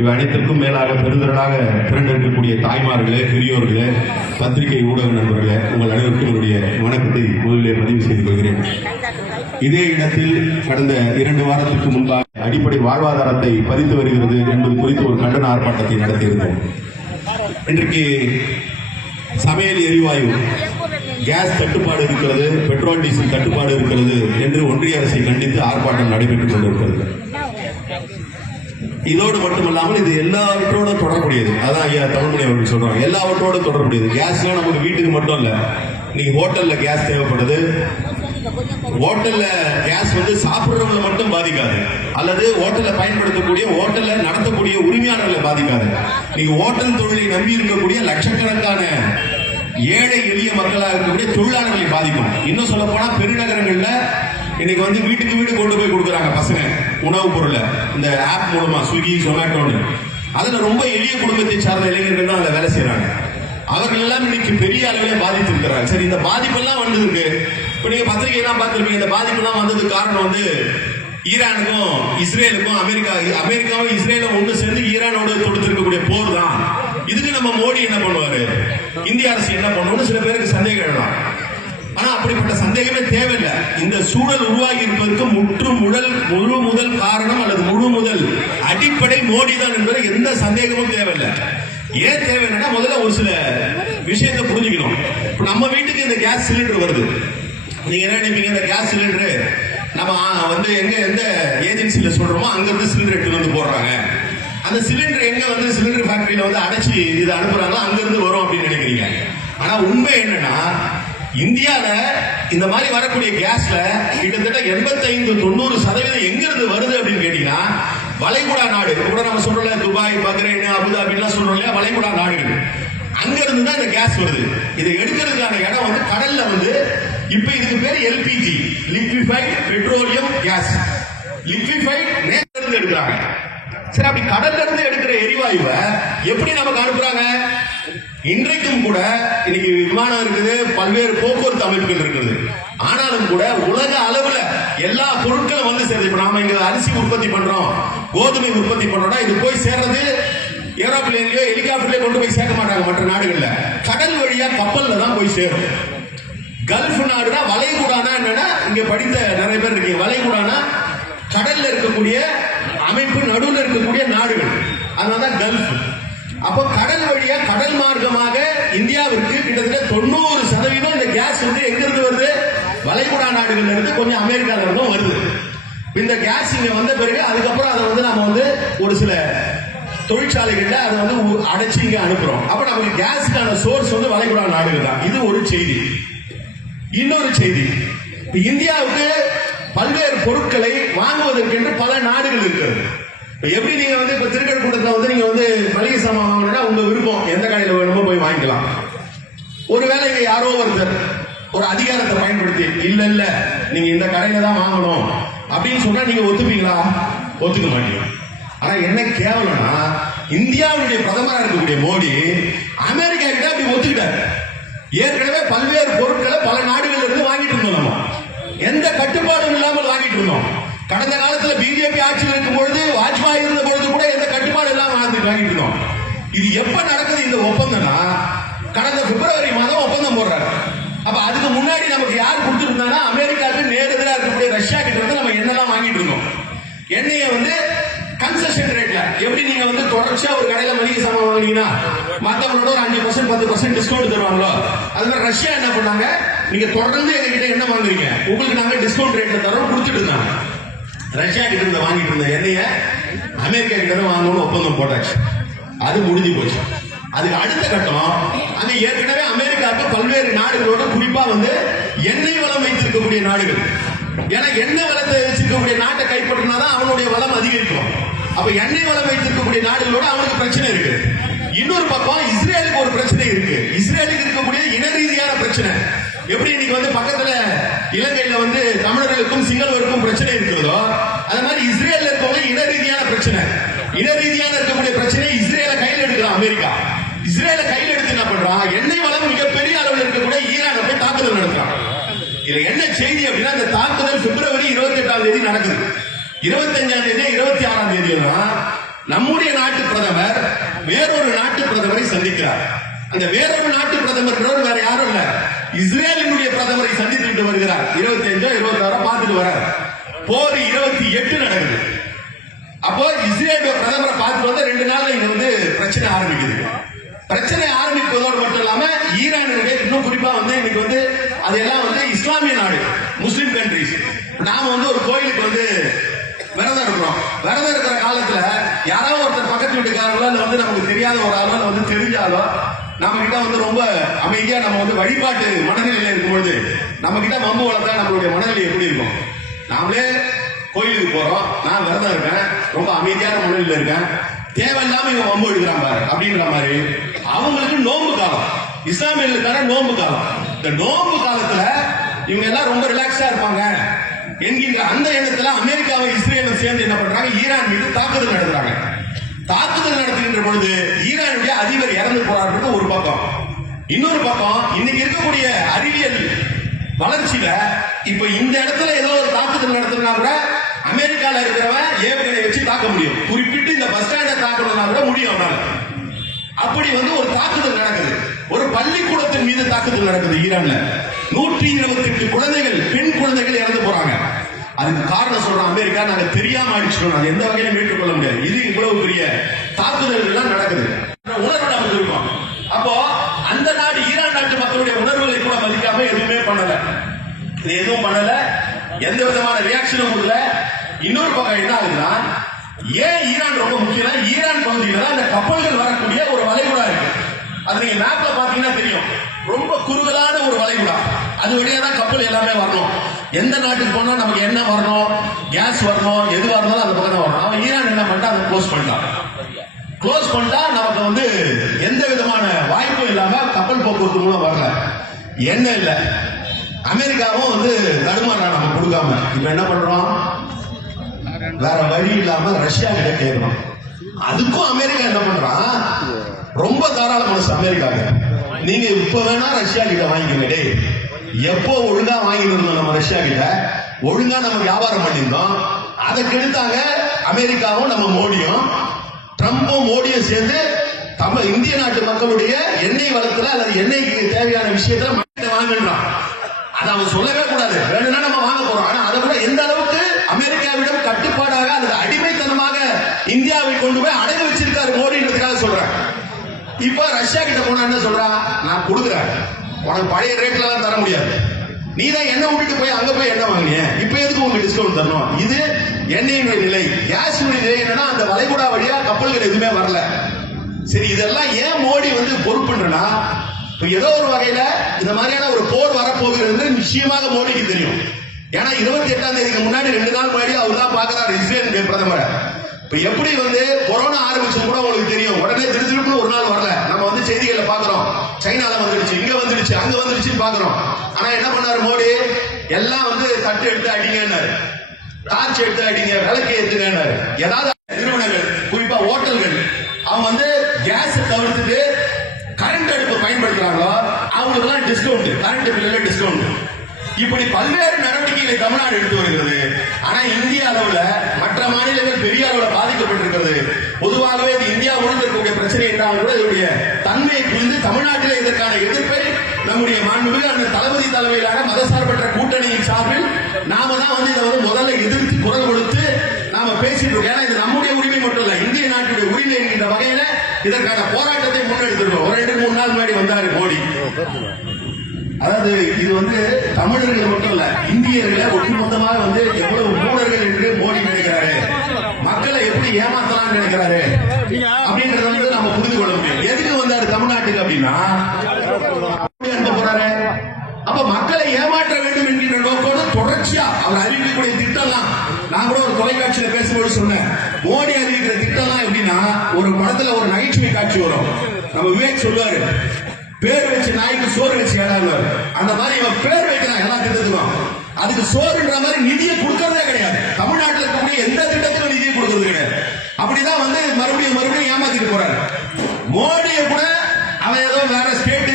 இவை அனைத்திற்கும் மேலாக பெருந்திரளாக திரண்டிருக்கக்கூடிய தாய்மார்களே, பெரியோர்களே, பத்திரிகை ஊடக நண்பர்களே, உங்கள் அனைவருக்கும் என்னுடைய வணக்கத்தை முதலிலே பதிவு செய்து கொள்கிறேன். இதே இடத்தில் கடந்த 2 வாரத்திற்கு முன்பாக அடிப்படை வாழ்வாதாரத்தை பறித்து வருகிறது என்பது குறித்து ஒரு கண்டன ஆர்ப்பாட்டத்தை நடத்தியிருந்தோம். இன்றைக்கு சமையல் எரிவாயு கேஸ் தட்டுப்பாடு இருக்கிறது, பெட்ரோல் டீசல் தட்டுப்பாடு இருக்கிறது என்று ஒன்றிய அரசை கண்டித்து ஆர்ப்பாட்டம் நடைபெற்றுக் கொண்டிருக்கிறது. இதோடு மட்டுமல்லாமல் இது எல்லாவற்றோட தொடர்புடையது. அதான் ஐயா தமிழ்மொழி அவர்கள் சொல்றாங்க, எல்லாவற்றோட தொடர்புடையது. கேஸ்லாம் நமக்கு வீட்டுக்கு மட்டும் இல்ல, நீங்க ஹோட்டல்ல கேஸ் தேவைப்படுது. ஹோட்டல்ல கேஸ் சாப்பிடுறவங்களை மட்டும் பாதிக்காது, அல்லது ஹோட்டல்ல பயன்படுத்தக்கூடிய ஹோட்டல்ல நடத்தக்கூடிய உரிமையாளர்களை பாதிக்காது. நீங்க ஹோட்டல் தொழிலை நம்பி இருக்கக்கூடிய லட்சக்கணக்கான ஏழை எளிய மக்களாக இருக்கக்கூடிய தொழிலாளர்களை பாதிக்கும். இன்னும் சொல்ல போனா பெருநகரங்கள்ல இன்னைக்கு வீட்டுக்கு வீடு கொண்டு போய் கொடுக்குறாங்க பசங்க உணவுப் பொருளை, இந்த ஆப் மூலமா, ஸ்விக்கி, ஜொமேட்டோன்னு. அதுல ரொம்ப எளிய குடும்பத்தை சார்ந்த இளைஞர்கள் தான் அதுல வேலை செய்யறாங்க. அவர்கள் எல்லாம் இன்னைக்கு பெரிய அளவில் பாதித்து இருக்கிறாங்க. சரி, இந்த பாதிப்பெல்லாம் வந்ததுக்கு இப்ப நீங்க பத்திரிகை எல்லாம் பார்த்திருப்பீங்க. இந்த பாதிப்பெல்லாம் வந்ததுக்கு காரணம் ஈரானுக்கும் இஸ்ரேலுக்கும் அமெரிக்காவும் இஸ்ரேலும் ஒன்று சேர்ந்து ஈரானோடு தொடுத்திருக்கக்கூடிய போர் தான். இதுக்கு நம்ம மோடி என்ன பண்ணுவாரு, இந்திய அரசு என்ன பண்ணுவோம்னு சில பேருக்கு சந்தேகம் எழலாம். ஆனா அப்படிப்பட்ட சந்தேகமே தேவையில்லை. இந்த சூழல் உருவாகி இருப்பதற்கு முழு முதல் காரணம் அல்லது முழு முதல் அடிப்படை மோடி தான் என்பது எந்த சந்தேகமும் தேவையில்லை. ஏன் தேவைன்னா, முதல்ல ஒரு சில விஷயத்தை புரிஞ்சுக்கணும். இப்ப நம்ம வீட்டுக்கு இந்த கேஸ் சிலிண்டர் வருது. நீங்க என்ன நினைப்பீங்க, இந்த கேஸ் சிலிண்டர் நம்ம எந்த ஏஜென்சியில சொல்றோமோ அங்க இருந்து சிலிண்டர் எடுத்து போடுறாங்க. அந்த சிலிண்டர் எங்க சிலிண்டர் ஃபேக்டரியில அடைச்சி இதை அனுப்புறாங்களோ அங்க இருந்து வரும் அப்படின்னு நினைக்கிறீங்க. ஆனா உண்மை என்னன்னா, இந்தியால இந்த மாதிரி வரக்கூடிய கேஸ்ல கிட்டத்தட்ட 85-90% எங்க இருந்து வருது அப்படின்னு கேட்டீங்கன்னா, வளைகுடா நாடு கூட நம்ம சொல்றோம்ல, துபாய், பஹ்ரைன், அபுதாபி எல்லாம் சொல்றோம் இல்லையா, வளைகுடா நாடுகள், அங்க இருந்து தான் இந்த கேஸ் வருது. இதை எடுக்கிறதுக்கான இடம் கடல்ல இப்ப இதுக்கு பேர் LPG, liquefied petroleum gas. Liquefied நேர்ல இருந்து எடுக்கிறாங்க. சரி, அப்படி கடல்ல இருந்து எடுக்கிற எரிவாயுவை எப்படி நமக்கு அனுப்புறாங்க? இன்றைக்கும் கூட இன்னைக்கு விமானம் இருக்குது, பல்வேறு போக்குவரத்து அமைப்புகள் இருக்குது. ஆனாலும் கூட உலக அளவுல எல்லா பொருட்களும் சேருது. இப்ப நாம இங்க அரிசி உற்பத்தி பண்றோம், கோதுமை உற்பத்தி பண்றோம்னா இது போய் சேர்றது ஏரோப்ளேன்லயோ ஹெலிகாப்டர்லயோ கொண்டு போய் சேர்க்க மாட்டாங்க. மற்ற நாடுகள்ல கடல் வழியா கப்பல்ல தான் போய் சேரும். கல்ஃப் நாடுனா, வளைகுடானா என்னன்னா, இங்க படித்த நிறைய பேர் இருக்கீங்க, வளைகுடானா கடல்ல இருக்கக்கூடிய அமைப்பு, நடுவில் இருக்கக்கூடிய நாடுகள், அதனாலதான் கல்ஃப். அப்போ கடல் வழியா, கடல் மார்க்கமாக இந்தியாவிற்கு கிட்டத்தட்ட 90% இந்த கேஸ் எங்க இருந்து வருது? வளைகுடா நாடுகள்ல இருந்து, கொஞ்சம் அமெரிக்கால இருந்தும் வருது. இந்த கேஸ் இங்க வந்த பிறகு அதுக்கப்புறம் அதை நம்ம ஒரு சில தொழிற்சாலைகள்ல அதை அடைச்சு இங்க அனுப்புறோம். அப்ப நமக்கு கேஸுக்கான சோர்ஸ் வளைகுடா நாடுகள் தான். இது ஒரு செய்தி. இன்னொரு செய்தி, இந்தியாவுக்கு பல்வேறு பொருட்களை வாங்குவதற்கு பல நாடுகள் இருக்கிறது. எப்படி நீங்க இப்ப திருக்கழுக்குன்றத்துல நீங்க மளிகை சாமான் வாங்கணும்னா உங்க விருப்பம், எந்த கடையில வேணுமோ போய் வாங்கிக்கலாம். ஒருவேளை இங்க யாரோ ஒருத்தர் ஒரு அதிகாரத்தை பயன்படுத்தி இல்ல நீங்க இந்த கடையில தான் வாங்கணும் அப்படின்னு சொன்னா நீங்க ஒத்துப்பீங்களா? ஒத்துக்க மாட்டீங்க. ஆனா என்ன கேவலம்னா, இந்தியாவுடைய பிரதமராக இருக்கக்கூடிய மோடி அமெரிக்கா கிட்ட அப்படி ஒத்துக்கிட்டாரு. ஏற்கனவே பல்வேறு பொருட்களை பல நாடுகள் இருந்து வாங்கிட்டு இருந்தோம். நம்ம எந்த கட்டுப்பாடும் இல்லாமல் வாங்கிட்டு இருந்தோம். கடந்த காலத்துல பிஜேபி ஆட்சியில் இருக்கும் பொழுது, வாஜ்பாய் இருந்த பொழுது கூட எந்த கட்டுப்பாடு இல்லாம வாங்கிட்டு இருந்தோம். இது எப்ப நடக்குது இந்த ஒப்பந்தம்னா, கடந்த பிப்ரவரி மாதம் ஒப்பந்தம் போடுறாரு. அப்ப அதுக்கு முன்னாடி நமக்கு யார் கொடுத்துருந்தாங்கன்னா, அமெரிக்காவுக்கு நேரெதிராக இருக்கக்கூடிய ரஷ்யா கிட்ட இருந்து நம்ம என்னெல்லாம் வாங்கிட்டு இருந்தோம். எண்ணெயை கன்செஷன் ரேட்ல, எப்படி நீங்க தொடர்ச்சியா ஒரு கடையில மளிகை சாமான் வாங்கினீங்கன்னா மத்தவங்களோட ஒரு 5% 10% டிஸ்கவுண்ட் தருவாங்களோ, அது மாதிரி ரஷ்யா என்ன பண்ணாங்க, நீங்க தொடர்ந்து எங்ககிட்ட என்ன வாங்குறீங்க, உங்களுக்கு நாங்க டிஸ்கவுண்ட் ரேட்ல தரோம் கொடுத்துட்டு இருந்தாங்க. ரஷ்யா கிட்ட இருந்து வாங்கிட்டு இருந்த எண்ணெயை அமெரிக்கா கிட்ட இருந்து வாங்கணும்னு ஒப்பந்தம் போட்டாச்சு. அது முடிஞ்சு போச்சு. அதுக்கு அடுத்த கட்டம், அங்க ஏற்கனவே அமெரிக்காவுக்கு பல்வேறு நாடுகளோட, குறிப்பா எண்ணெய் வளம் வைத்திருக்கக்கூடிய நாடுகள், ஏன்னா எண்ணெய் வளத்தை வச்சிருக்கக்கூடிய நாட்டை கைப்பற்றினாதான் அவனுடைய வளம் அதிகரிக்கும். அப்ப எண்ணெய் வளம் வைத்திருக்கக்கூடிய நாடுகளோட அவனுக்கு பிரச்சனை இருக்கு. இன்னொரு பக்கம் இஸ்ரேலுக்கு ஒரு பிரச்சனை இருக்கு. இஸ்ரேலுக்கு இருக்கக்கூடிய இன ரீதியான பிரச்சனை. எப்படி இன்னைக்கு பக்கத்துல இலங்கையில தமிழர்களுக்கும் சிங்களவருக்கும் பிரச்சனை இருக்கிறதோ, அது மாதிரி இஸ்ரேல்ல இருக்கவங்க இன ரீதியான பிரச்சனை. இன ரீதியான இருக்கக்கூடிய பிரச்சனை இஸ்ரேல கையில் எடுக்கிறான் அமெரிக்கா. இஸ்ரேல கையில் எடுத்து என்ன பண்றான், எண்ணெய் வளம் மிகப்பெரிய அளவில் இருக்கக்கூடிய ஈரானை போய் தாக்குதல் நடத்துறான். இதுல என்ன செய்தி அப்படின்னா, இந்த தாக்குதல் பிப்ரவரி 28ஆம் தேதி நடக்குது. 25ஆம் தேதி 26ஆம் தேதி நம்முடைய நாட்டு பிரதமர் வேறொரு நாட்டு பிரதமரை சந்திக்கிறார். அந்த வேறொரு நாட்டு பிரதமர் வேற யாரும் இல்ல, இஸ்ரேலினுடைய பிரதமரை சந்தித்து விட்டு வருகிறார். 25 26 பார்த்துட்டு வரார். போர் 28 நடக்குது. அப்போ இஸ்ரேல் பிரதமரை பார்த்துட்டு வந்து 2 நாள் இங்க வந்து பிரச்சனை ஆரம்பிக்குது. பிரச்சனை ஆரம்பிப்பதோடு மட்டும் இல்லாம ஈரானுடைய இன்னும் குறிப்பா வந்து இன்னைக்கு வந்து அதெல்லாம் வந்து இஸ்லாமிய நாடு, முஸ்லிம் கண்ட்ரிஸ். நாம வந்து ஒரு கோயிலுக்கு வந்து விரதம் இருக்கிறோம். விரதம் இருக்கிற காலத்துல யாராவது ஒருத்தர் பக்கத்து வீட்டுக்காரங்களோ இல்ல வந்து நமக்கு தெரியாத ஒரு ஆளோ வந்து தெரிஞ்சாலோ நம்ம கிட்ட வந்து ரொம்ப அமைதியா நம்ம வந்து வழிபாட்டு மனநிலையில இருக்கும்பொழுது நம்ம கிட்ட வம்பு வளர்த்தா நம்மளுடைய மனநிலை எப்படி இருக்கும்? நாமளே கோயிலுக்கு போறோம், நான் விரதம் இருக்கேன், ரொம்ப அமைதியான மனநிலையில இருக்கேன், தேவையில்லாம இவங்க வம்பு எடுக்கிறான் பாரு அப்படின்ற மாதிரி. அவங்களுக்கு நோன்பு காலம், இஸ்லாமியர்களுக்கான நோன்பு காலம். இந்த நோன்பு காலத்துல இவங்க எல்லாம் ரொம்ப ரிலாக்ஸா இருப்பாங்க என்கின்ற அந்த எண்ணத்துல அமெரிக்காவை இஸ்ரேலும் சேர்ந்து என்ன பண்றாங்க, ஈரான் மீது தாக்குதல் நடத்துறாங்க. தாக்குதல் நடத்துகின்ற பொழுது ஈரானுடைய அதிபர் இறந்து போறாருன்றது ஒரு பக்கம். இன்னொரு பக்கம் இன்னைக்கு இருக்கக்கூடிய அறிவியல் வளர்ச்சியில இப்ப இந்த இடத்துல ஏதோ ஒரு தாக்குதல் நடத்தினா கூட அமெரிக்கால இருக்கிறவன் ஏவுகணை வச்சு தாக்க முடியும். குறிப்பிட்டு இந்த பஸ் ஸ்டாண்டை தாக்கணும்னா கூட முடியும் அவனால. அப்படி வந்து ஒரு தாக்குதல் நடக்குது. ஒரு பள்ளிக்கூடத்தின் மீது தாக்குதல் நடக்குது ஈரான்ல. 128 குழந்தைகள், பெண் குழந்தைகள் இறந்து போறாங்க. அதுக்கு காரணம் சொல்றோம் அமெரிக்கா, நாங்க தெரியாம அடிச்சிட்டோம், அது எந்த வகையிலும் ஏற்றுக்கொள்ள முடியாது. இது இவ்வளவு பெரிய தாக்குதல்கள் எல்லாம் நடக்குது. உணர்வு நமக்கு இருக்கும். அப்போ அந்த நாடு ஈரான் நாட்டு மக்களுடைய உணர்வுகளை கூட மதிக்காம எதுவுமே பண்ணல, இது எதுவும் பண்ணல, எந்த விதமான ரியாக்ஷனும் கொடுக்கல. இன்னொரு பக்கம் என்ன ஆகுதுன்னா, ஏன் ஈரான் ரொம்ப முக்கியம், ஈரான் பகுதியில அந்த கப்பல்கள் வரக்கூடிய ஒரு வளைகுடா இருக்கு. அது நீங்க மேப்ல பாத்தீங்கன்னா தெரியும், ரொம்ப குறுகலான ஒரு வளைகுடா. அது வழியா தான் கப்பல் எல்லாமே வரணும். எந்த நாட்டுக்கு போனா நமக்கு என்ன வரணும், கேஸ் வரணும், எது வரணும் அந்த பக்கம் தான் வரணும். அவன் ஈரான் என்ன பண்ணிட்டா அதை க்ளோஸ் பண்ணிட்டான். க்ளோஸ் பண்ணிட்டா நமக்கு வந்து எந்த விதமான வாய்ப்பும் இல்லாம கப்பல் போக்குவரத்து மூலம் வரல. என்ன இல்ல, அமெரிக்காவும் வந்து தடுமாறா நம்ம கொடுக்காம. இப்ப என்ன பண்றோம், வேற வழி இல்லாம ரஷ்யா கிட்ட கேட்கணும். அதுக்கும் அமெரிக்கா என்ன பண்றான், ரொம்ப தாராள மனசு அமெரிக்காங்க. நீங்க இப்ப வேணா ரஷ்யா கிட்ட வாங்கிக்கங்க. எப்போ ஒழுங்கா வாங்கிருந்தோம் நம்ம ரஷ்யா கிட்ட, ஒழுங்கா நம்ம வியாபாரம் பண்ணியிருந்தோம், அதை கெடுத்தாங்க அமெரிக்காவும் நம்ம மோடியும். ட்ரம்பும் மோடியும் சேர்ந்து இந்திய நாட்டு மக்களுடைய எண்ணெய் வளத்துல அல்லது எண்ணெய்க்கு தேவையான விஷயத்த வாங்கிடுறான். அதை அவன் சொல்லவே கூடாது, வேணும்னா நம்ம வாங்க போறோம். ஆனா அதை விட எந்த அளவுக்கு அமெரிக்காவிடம் கட்டுப்பாடாக அல்லது அடிமைத்தனமாக இந்தியாவை கொண்டு போய் அடகு வச்சிருக்காரு மோடின்றதுக்காக சொல்றேன். இப்ப ரஷ்யா கிட்ட போனா என்ன சொல்றான், நான் கொடுக்குறேன், உனக்கு பழைய ரேட்ல எல்லாம் தர முடியாது, நீ தான் எண்ணெய் விட்டுட்டு போய் அங்க போய் எண்ணெய் வாங்கினிய, இப்ப எதுக்கு உங்களுக்கு டிஸ்கவுண்ட் தரணும்? இது எண்ணெயினுடைய நிலை. கேஸ் நிலை என்னன்னா, அந்த வளைகுடா வழியா கப்பல்கள் எதுவுமே வரல. சரி, இதெல்லாம் ஏன் மோடி வந்து பொறுப்புன்றனா, இப்ப ஏதோ ஒரு வகையில இந்த மாதிரியான ஒரு போர் வரப்போகிறது நிச்சயமாக மோடிக்கு தெரியும். ஏன்னா 28ஆம் தேதிக்கு முன்னாடி 2 நாள் முன்னாடி அவர் தான் பாக்குறாரு இஸ்ரேல் பிரதமர். இப்ப எப்படி வந்து கொரோனா ஆரம்பிச்சது கூட உங்களுக்கு தெரியும். உடனே திருச்சிருப்பு ஒரு நாள் வரல. நம்ம வந்து செய்திகளை பாக்குறோம், சைனால வந்துடுச்சு, இங்க வந்துடுச்சு, அங்க வந்துடுச்சுன்னு பாக்குறோம். ஆனா என்ன பண்ணாரு மோடி, எல்லாம் வந்து தட்டு எடுத்து அடிங்கன்னாரு, டார்ச் எடுத்து அடிங்க, விளக்கு ஏத்துனாரு. ஏதாவது நிறுவனங்கள், குறிப்பா ஹோட்டல்கள், அவங்க வந்து கேஸ் தவிர்த்துட்டு கரண்ட் அடுப்பு பயன்படுத்துறாங்களோ அவங்களுக்கு எல்லாம் டிஸ்கவுண்ட், கரண்ட் பில்லுல டிஸ்கவுண்ட். இப்படி பல்வேறு நடவடிக்கைகளை தமிழ்நாடு எடுத்து வருகிறது. ஆனா இந்திய அளவுல மற்ற மாநிலங்கள் பெரிய அளவுல பாதிக்கப்பட்டிருக்கிறது. பொதுவாகவே இது இந்தியா உணர்ந்து இருக்கக்கூடிய பிரச்சனை என்றால் கூட இதனுடைய தன்மையை புரிந்து தமிழ்நாட்டில் இதற்கான எதிர்ப்பை நம்முடைய மாண்புமிகு அந்த தளபதி தலைமையிலான மதசார்பற்ற கூட்டணியின் சார்பில் நாம தான் வந்து இதை வந்து முதல்ல எதிர்த்து குரல் கொடுத்து நாம பேசிட்டு இருக்கோம். ஏன்னா இது நம்முடைய உரிமை மட்டும் இல்ல, இந்திய நாட்டுடைய உரிமை என்கின்ற வகையில இதற்கான போராட்டத்தை முன்னெடுத்திருக்கோம். ஒரு 2-3 நாள் முன்னாடி வந்தாரு மோடி. அதாவது இது வந்து தமிழர்கள் மட்டும் இல்ல, இந்தியர்களை ஒட்டுமொத்தமாக வந்து எவ்வளவு மூடர்கள் என்று மோடி நினைக்கிறாரு, மக்களை எப்படி ஏமாத்தலாம் நினைக்கிறாரு அப்படின்றத வந்து நம்ம புரிந்து கொள்ள முடியும். எதுக்கு வந்தாரு தமிழ்நாட்டுக்கு அப்படின்னா, அனுப்ப போறாரு. அப்ப மக்களை ஏமாற்ற வேண்டும் என்கின்ற நோக்கோடு தொடர்ச்சியா அவர் அறிவிக்கக்கூடிய திட்டம்லாம், நான் கூட ஒரு தொலைக்காட்சியில பேசும்போது சொன்னேன், மோடி அறிவிக்கிற திட்டம்லாம் எப்படின்னா, ஒரு படத்துல ஒரு நகைச்சுவை காட்சி வரும், நம்ம விவேக் சொல்லுவாரு, பேர் வச்சு நாய்க்கு சோறு வச்சு ஏடாங்க. அந்த மாதிரி இவன் பேர் வைக்கிறான் எல்லா திட்டத்துக்கும். அதுக்கு சோறுன்ற மாதிரி நிதியை கொடுக்கறதே கிடையாது. தமிழ்நாட்டில் இருக்கக்கூடிய எந்த திட்டத்துக்கும் நிதியை கொடுக்கறது கிடையாது. அப்படிதான் வந்து மறுபடியும் ஏமாத்திட்டு போறாரு. மோடியை கூட அவன் ஏதோ வேற ஸ்டேட்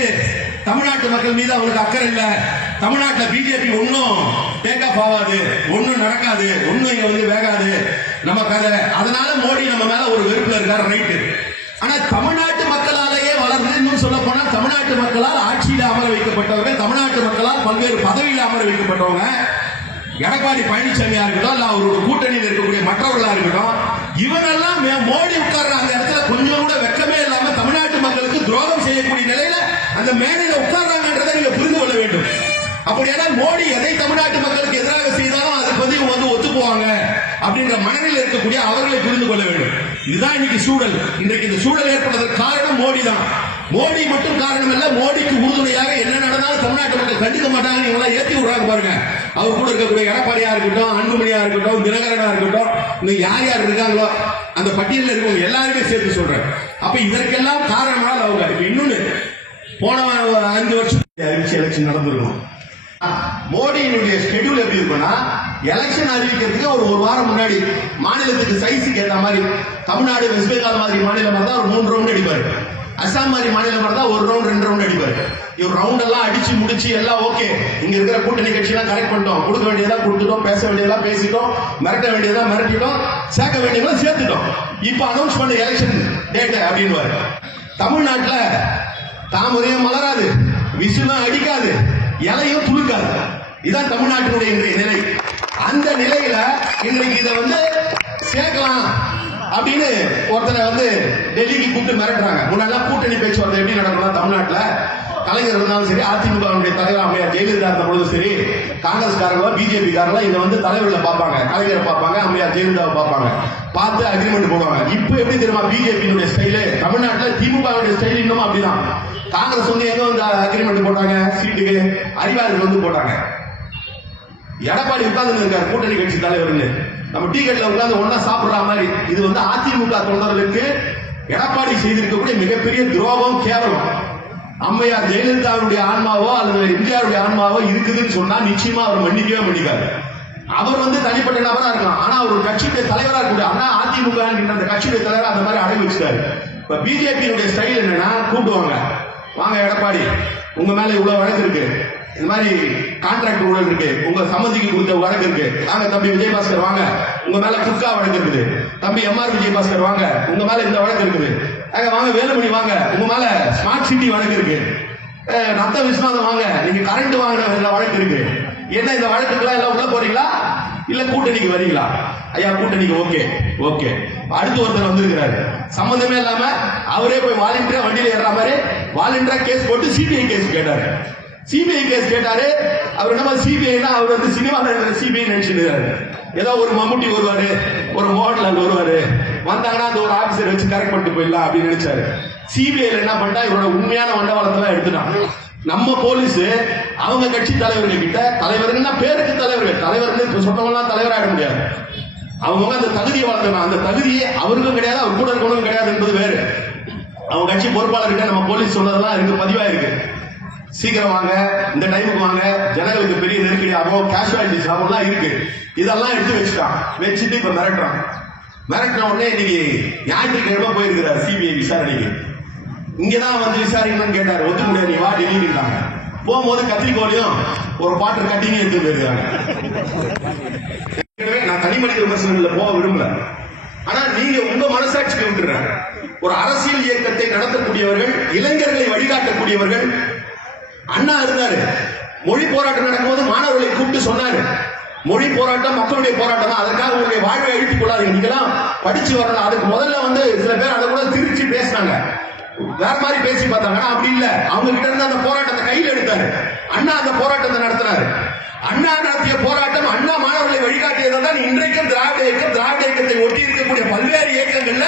தமிழ்நாட்டு தமிழ்நாட்டு மக்கள் மீது அவங்களுக்கு அக்கறை இல்ல, தமிழ்நாட்டுல பிஜேபி ஒன்னும் டேக் ஆஃப் ஆகாது, ஒன்னும் நடக்காது, ஒன்னும் இங்க வந்து வேகாது நம்ம கதை, அதனால மோடி நம்ம மேல ஒரு வெறுப்புல இருக்காரு, ரைட்டு. ஆனா தமிழ்நாட்டு மக்களாலேயே வளர்ந்து, இன்னும் சொல்ல போனா தமிழ்நாட்டு மக்களால் ஆட்சியில அமர வைக்கப்பட்டவர்கள், தமிழ்நாட்டு மக்களால் பல்வேறு பதவியில் அமர வைக்கப்பட்டவங்க எடப்பாடி பழனிசாமியா இருக்கட்டும், இல்ல அவரோட கூட்டணியில் இருக்கக்கூடிய மற்றவர்களா இருக்கட்டும், இவங்கெல்லாம் மோடி உட்கார்ற அந்த இடத்துல கொஞ்சம் கூட வெக்கமே இல்லாம தமிழ்நாட்டு மக்களுக்கு துரோகம் செய்யக்கூடிய நிலையில அந்த மேடையில உட்கார்றாங்கன்றதை நீங்க புரிந்து கொள்ள வேண்டும். அப்படியானால் மோடி எதை தமிழ்நாட்டு மக்களுக்கு எதிராக செய்தாலும் அதுக்கு வந்து இவங்க வந்து ஒத்து போவாங்க அப்படின்ற மனநிலை இருக்கக்கூடிய அவர்களை புரிந்து கொள்ள வேண்டும். இதுதான் இன்னைக்கு சூழல். இன்றைக்கு இந்த சூழல் ஏற்படுவதற்கு காரணம் மோடி தான். மோடி மட்டும் காரணம் இல்ல, மோடிக்கு உறுதுணையாக என்ன நடந்தாலும் தமிழ்நாட்டு மக்கள் கண்டுக்க மாட்டாங்க, இவங்களா ஏத்தி விடுறாங்க பாருங்க. அவர் கூட இருக்கக்கூடிய எடப்பாடியா இருக்கட்டும், அன்புமணியா இருக்கட்டும், தினகரனா இருக்கட்டும், இன்னும் யார் யார் இருக்காங்களோ அந்த பட்டியலில் இருக்கவங்க எல்லாருமே சேர்த்து சொல்றேன். அப்ப இதற்கெல்லாம் காரணமாக அவங்க இப்ப இன்னொன்னு, போன 5 வருஷம் அறிவிச்சு எலெக்ஷன் நடந்திருக்கும். மோடியினுடைய ஷெட்யூல் எப்படி இருக்குன்னா, எலெக்ஷன் அறிவிக்கிறதுக்கு ஒரு வாரம் முன்னாடி மாநிலத்துக்கு சைஸுக்கு ஏற்ற மாதிரி, தமிழ்நாடு வெஸ்ட் பெங்கால் மாதிரி மாநிலம் தான் ஒரு 3 ரவுண்ட் அடிப்பாரு, அசாம் மாதிரி மாநிலம் தான் 1 ரவுண்ட் 2 ரவுண்ட் அடிப்பாரு. இவர் ரவுண்ட் எல்லாம் அடிச்சு முடிச்சு எல்லாம் ஓகே, இங்க இருக்கிற கூட்டணி கட்சி எல்லாம் கரெக்ட் பண்ணிட்டோம், கொடுக்க வேண்டியதா கொடுத்துட்டோம், பேச வேண்டியதா பேசிட்டோம், மிரட்ட வேண்டியதா மிரட்டிட்டோம், சேர்க்க வேண்டியதா சேர்த்துட்டோம். இப்ப அனௌன்ஸ் பண்ண எலெக்ஷன் டேட் அப்படின்னு தமிழ்நாட்டுல தாமரையும் மலராது, விசுலாம் அடிக்காது, இலையும் துளுக்காது. இதான் தமிழ்நாட்டினுடைய இன்றைய நிலை. அந்த நிலையில இன்றைக்கு இதை வந்து சேர்க்கலாம் அப்படின்னு ஒருத்தரை வந்து டெல்லிக்கு கூப்பிட்டு மிரட்டுறாங்க. முன்னாடி கூட்டணி பேச்சுவார்த்தை எப்படி நடக்கணும் தமிழ்நாட்டுல, கலைஞர் இருந்தாலும் சரி, அதிமுக தலைவர் அம்மையார் ஜெயலலிதா இருந்த பொழுதும் சரி, காங்கிரஸ் காரங்களோ பிஜேபி காரங்களோ இங்க வந்து தலைவர்களை பார்ப்பாங்க, கலைஞரை பார்ப்பாங்க, அம்மையார் ஜெயலலிதாவை பார்ப்பாங்க, பார்த்து அக்ரிமெண்ட் போடுவாங்க. இப்ப எப்படி தெரியுமா பிஜேபியினுடைய ஸ்டைலு, தமிழ்நாட்டுல திமுக ஸ்டைல் இன்னும் அப்படிதான். காங்கிரஸ் வந்து எங்க வந்து அக்ரிமெண்ட் போட்டாங்க, சீட்டுக்கு அறிவாளர்கள் வந்து போட்டாங்க. எடப்பாடி உட்கார்ந்து இருக்காரு கூட்டணி கட்சி தலைவர்னு, நம்ம டீ கடையில் உட்கார்ந்து ஒன்னா சாப்பிடுற மாதிரி. இது வந்து அதிமுக தொண்டர்களுக்கு எடப்பாடி செய்திருக்கக்கூடிய மிகப்பெரிய துரோகம், கேவலம். அம்மையார் ஜெயலலிதாவுடைய ஆன்மாவோ அல்லது எம்ஜிஆருடைய ஆன்மாவோ இருக்குதுன்னு சொன்னா நிச்சயமா அவர் மன்னிக்கவே மன்னிக்காரு. அவர் வந்து தனிப்பட்ட நபரா இருக்கலாம், ஆனா அவர் கட்சியுடைய தலைவரா இருக்கக்கூடிய ஆனா அதிமுக அந்த கட்சியுடைய தலைவர் அந்த மாதிரி அடை வச்சுட்டாரு. இப்ப பிஜேபியினுடைய ஸ்டைல் என்னன்னா, கூப்பிடுவாங்க, வாங்க எடப்பாடி உங்க மேல இவ்வளவு வழக்கு இருக்கு, இந்த மாதிரி கான்ட்ராக்ட் ஊழல் இருக்கு, உங்க சம்மதிக்கு கொடுத்த வழக்கு இருக்கு, வாங்க தம்பி விஜயபாஸ்கர் வாங்க உங்க மேல குட்கா வழக்கு இருக்குது, தம்பி எம்ஆர் விஜயபாஸ்கர் வாங்க உங்க மேல இந்த வழக்கு இருக்குது, வாங்க வேலுமணி வாங்க உங்க மேல ஸ்மார்ட் சிட்டி வழக்கு இருக்கு, ரத்த விஸ்வநாதம் வாங்க நீங்க கரண்ட் வாங்கின வழக்கு இருக்கு, என்ன இந்த வழக்குக்கெல்லாம் எல்லாம் உள்ள போறீங்களா இல்ல கூட்டணிக்கு வரீங்களா? ஐயா கூட்டணிக்கு ஓகே ஓகே. அடுத்து ஒருத்தர் வந்திருக்கிறாரு, சம்பந்தமே இல்லாம அவரே போய் வாலண்டியரா வண்டியில ஏற மாதிரி வாலண்டியரா கேஸ் போட்டு சிபிஐ கேஸ் கேட்டாரு. சிபிஐ கேஸ் கேட்டாரு. அவர் என்ன சிபிஐனா அவர் வந்து சினிமாவில் சிபிஐ நினைச்சிருக்காரு. ஏதோ ஒரு மம்முட்டி வருவாரு, ஒரு மோகன்லால் வருவாரு, வந்தாங்கன்னா அந்த ஒரு ஆபீசர் வச்சு கரெக்ட் பண்ணிட்டு போயிடலாம் அப்படின்னு நினைச்சாரு. சிபிஐல என்ன பண்ணா இவரோட உண்மையான வண்டவாளத்தெல்லாம் எடுத்துட்டான். நம்ம போலீஸ் அவங்க கட்சி தலைவர்கள் கிட்ட, தலைவர்கள்னா பேருக்கு தலைவர்கள், தலைவர்கள் சொன்னவங்களாம் தலைவராக முடியாது, அவங்க அந்த தகுதியை வளர்க்கணும். அந்த தகுதியை அவருக்கும் கிடையாது, அவர் கூட இருக்கணும் கிடையாது என்பது வேறு. அவங்க கட்சி பொறுப்பாளர்கிட்ட நம்ம போலீஸ் சொன்னதெல்லாம் இருக்கு, பதிவாயிருக்கு. சீக்கிரம் வாங்க, இந்த டைமுக்கு வாங்க, ஜனங்களுக்கு பெரிய நெருக்கடி ஆகும், கேஷுவாலிட்டிஸ் ஆகும்லாம் இருக்கு. இதெல்லாம் எடுத்து வச்சுட்டான். வச்சுட்டு இப்ப மிரட்டுறான். மிரட்டின உடனே இன்னைக்கு ஞாயிற்றுக்கிழமை போயிருக்கிறார் சிபிஐ விசாரணைக்கு. இங்கதான் வந்து விசாரிக்கணும்னு கேட்டாரு, ஒத்துக்க முடியாது நீ வா டெல்லிட்டாங்க. போகும்போது கத்திரிக்கோளையும் ஒரு பாட்டு கட்டிங்க எடுத்து போயிருக்காங்க. நான் தனி மனித விமர்சனங்கள்ல போக விரும்பல, ஆனா நீங்க உங்க மனசாட்சிக்கு விட்டுறேன். ஒரு அரசியல் இயக்கத்தை நடத்தக்கூடியவர்கள், இளைஞர்களை வழிகாட்டக்கூடியவர்கள். அண்ணா இருந்தாரு, மொழி போராட்டம் நடக்கும்போது மாணவர்களை கூப்பிட்டு சொன்னாரு, மொழி போராட்டம் மக்களுடைய போராட்டம் தான், அதற்காக உங்களுடைய வாழ்வை அழித்துக் கொள்ளாதீங்க, நீங்களாம் படிச்சு வரணும். அதுக்கு முதல்ல வந்து சில பேர் அதை கூட திருச்சி பேசினாங்க, வேற மாதிரி பேசி பார்த்தாங்க. அப்படி இல்ல, அவங்க கிட்ட இருந்து அந்த போராட்டத்தை கையில் எடுத்தாரு. அண்ணா அந்த போராட்டத்தை நடத்தினாரு. அண்ணா நடத்திய போராட்டம், அண்ணா மாணவர்களை வழிகாட்டியதான் இன்றைக்கும் திராவிட இயக்கத்தை ஒட்டி இருக்கக்கூடிய பல்வேறு இயக்கங்கள்ல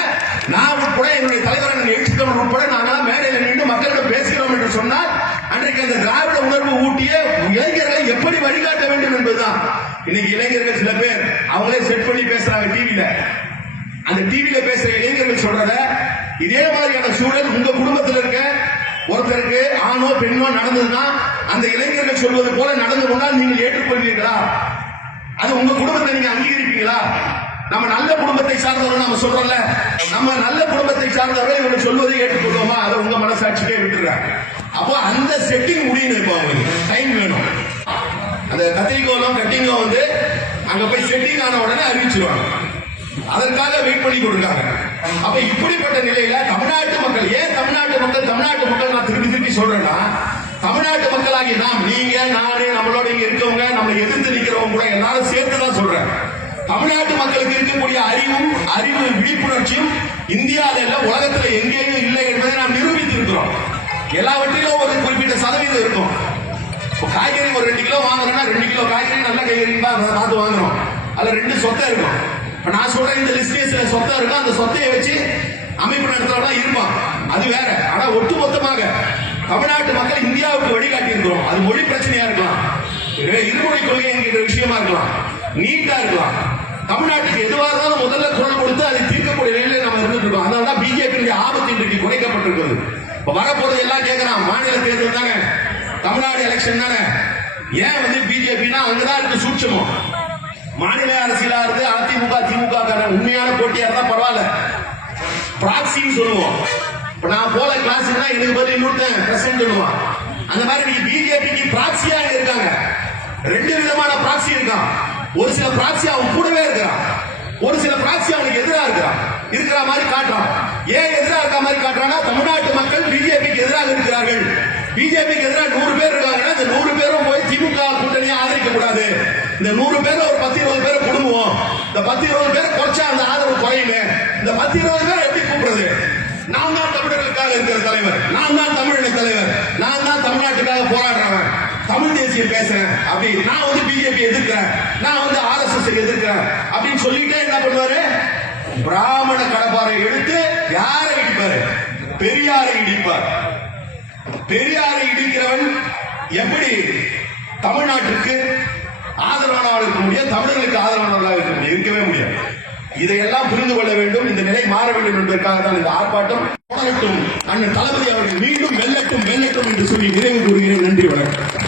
நான் உட்பட என்னுடைய தலைவர் எழுச்சித்தமிழ் உட்பட நாங்களாம் மேடையில் நின்று மக்களிடம் பேசுகிறோம் என்று சொன்னால், அன்றைக்கு அந்த திராவிட உணர்வு ஊட்டிய இளைஞர்களை எப்படி வழிகாட்ட வேண்டும் என்பதுதான். இன்னைக்கு இளைஞர்கள் சில பேர் அவங்களே செட் பண்ணி பேசுறாங்க டிவியில. அந்த டிவியில பேசுற இளைஞர்கள் சொல்றத, இதே மாதிரியான சூழல் உங்க குடும்பத்தில் இருக்க ஒருத்தருக்கு ஆணோ பெண்ணோ நடந்ததுன்னா அந்த இளைஞர்கள் சொல்வது போல நடந்து கொண்டால் நீங்கள் ஏற்றுக்கொள்வீர்களா? அது உங்க குடும்பத்தை நீங்க அங்கீகரிப்பீங்களா? நம்ம நல்ல குடும்பத்தை சார்ந்தவர்கள் நம்ம சொல்றோம்ல, நம்ம நல்ல குடும்பத்தை சார்ந்தவர்கள் இவங்க சொல்வதை ஏற்றுக்கொள்வோமா? அதை உங்க மனசாட்சிக்கே விட்டுறாங்க. அப்போ அந்த செட்டிங் முடியணும். இப்போ அவங்களுக்கு டைம் வேணும். அந்த கத்திரிக்கோலும் கட்டிங்கோ வந்து அங்க போய் செட்டிங் ஆன உடனே அறிவிச்சிருவாங்க. அதற்காக வெயிட் பண்ணி கொடுக்காங்க. அப்ப இப்படிப்பட்ட நிலையில தமிழ்நாட்டு மக்கள், ஏன் தமிழ்நாட்டு மக்கள் நான் திருப்பி சொல்றேன்னா, தமிழ்நாட்டு மக்களாகி நாம், நீங்க, நானு, நம்மளோட இங்க இருக்கவங்க, நம்மளை எதிர்த்து நிக்கிறவங்க கூட எல்லாரும் சேர்த்துதான் சொல்றேன். தமிழ்நாட்டு மக்களுக்கு இருக்கக்கூடிய அறிவு விழிப்புணர்ச்சியும் இந்தியாவில இல்ல, உலகத்துல எங்கேயும் இல்லை என்பதை நாம் நிரூபித்து இருக்கிறோம். எல்லாவற்றிலும் ஒரு குறிப்பிட்ட சதவீதம் இருக்கும். காய்கறி ஒரு 2 கிலோ வாங்குறோம்னா 2 கிலோ காய்கறி நல்ல காய்கறி தான் பார்த்து வாங்குறோம். அதுல 2 சொத்தை இருக்கும். இப்ப நான் சொல்றேன், இந்த லிஸ்ட்ல சொத்தை இருக்கும். அந்த சொத்தையை வச்சு அமைப்பு நடத்துறவங்க இருப்பான், அது வேற. ஆனா ஒட்டுமொத்தமாக தமிழ்நாட்டு மக்கள் இந்தியாவுக்கு வழிகாட்டி இருக்கிறோம். அது மொழி பிரச்சனையா இருக்கலாம், இருமொழி கொள்கை என்கிற விஷயமா இருக்கலாம், நீட்டா இருக்கலாம். தமிழ்நாட்டுக்கு எதுவாக இருந்தாலும் முதல்ல குரல் கொடுத்து அதை தீர்க்கக்கூடிய நிலையில நம்ம இருந்துட்டு இருக்கோம். அதனாலதான் பிஜேபி ஆபத்து இன்றைக்கு குறைக்கப்பட்டிருக்கிறது. இப்ப வரப்போறது எல்லாம் கேட்கறான், மாநில தேர்தல் தானே, தமிழ்நாடு எலெக்ஷன் தானே, ஏன் வந்து பிஜேபினா அங்கதான் இருக்கு சூட்சமம். மாநில அரசியலா இருந்து அதிமுக திமுக உண்மையான போட்டியா இருந்தா பரவாயில்ல, பிராக்சின்னு சொல்லுவோம். இப்ப நான் போல கிளாஸ்னா எனக்கு பதில் இன்னொருத்தன் பிரசன்ட் சொல்லுவான். அந்த மாதிரி பிஜேபிக்கு பிராக்சியா இருக்காங்க. 2 விதமான பிராக்சி இருக்கான். ஒரு சில பிராக்சி அவன் கூடவே இருக்கிறான், ஒரு சில பிராக்சி அவனுக்கு எதிராக இருக்கிற மாதிரி காட்டுறான். ஏன் எதிராக இருக்க மாதிரி காட்டுறான்னா, தமிழ்நாட்டு மக்கள் பிஜேபிக்கு எதிராக இருக்கிறார்கள். பிஜேபிக்கு எதிராக 100 பேர் இருக்காங்கன்னா, இந்த 100 பேரும் போய் திமுக கூட்டணியை ஆதரிக்க கூடாது. இந்த 100 பேர் ஒரு 10-20 பேரை குடும்பம். இந்த 10-20 பேரை குறைச்சா அந்த ஆதரவு குறையுமே. இந்த 10-20 பேரை எப்படி கூப்பிடுறது? நான் தான் தமிழர்களுக்காக இருக்கிற தலைவர், நான் தான் தமிழக தலைவர், நான் தான் தமிழ்நாட்டுக்காக போராடுறவன், தமிழ் தேசியம் பேசுறேன் அப்படி, நான் வந்து பிஜேபி எதிர்க்கிறேன், நான் வந்து RSS எதிர்க்கிறேன் அப்படின்னு சொல்லிட்டே என்ன பண்ணுவாரு? பிராமண கடப்பாரை எடுத்து யாரை இடிப்பாரு? பெரியாரை இடிப்பார். பெரியாரை இடிக்கிறவன் எப்படி தமிழ்நாட்டுக்கு ஆதரவானவர்கள் இருக்க முடியும், தமிழர்களுக்கு ஆதரவானவர்களாக இருக்க முடியும்? இருக்கவே முடியாது. இதையெல்லாம் புரிந்து கொள்ள வேண்டும். இந்த நிலை மாற வேண்டும் என்பதற்காக தான் இந்த ஆர்ப்பாட்டம். தொடரட்டும், அண்ணன் தளபதி அவர்கள் மீண்டும் வெல்லட்டும் என்று சொல்லி நிறைவு கூறுகிறேன். நன்றி, வணக்கம்.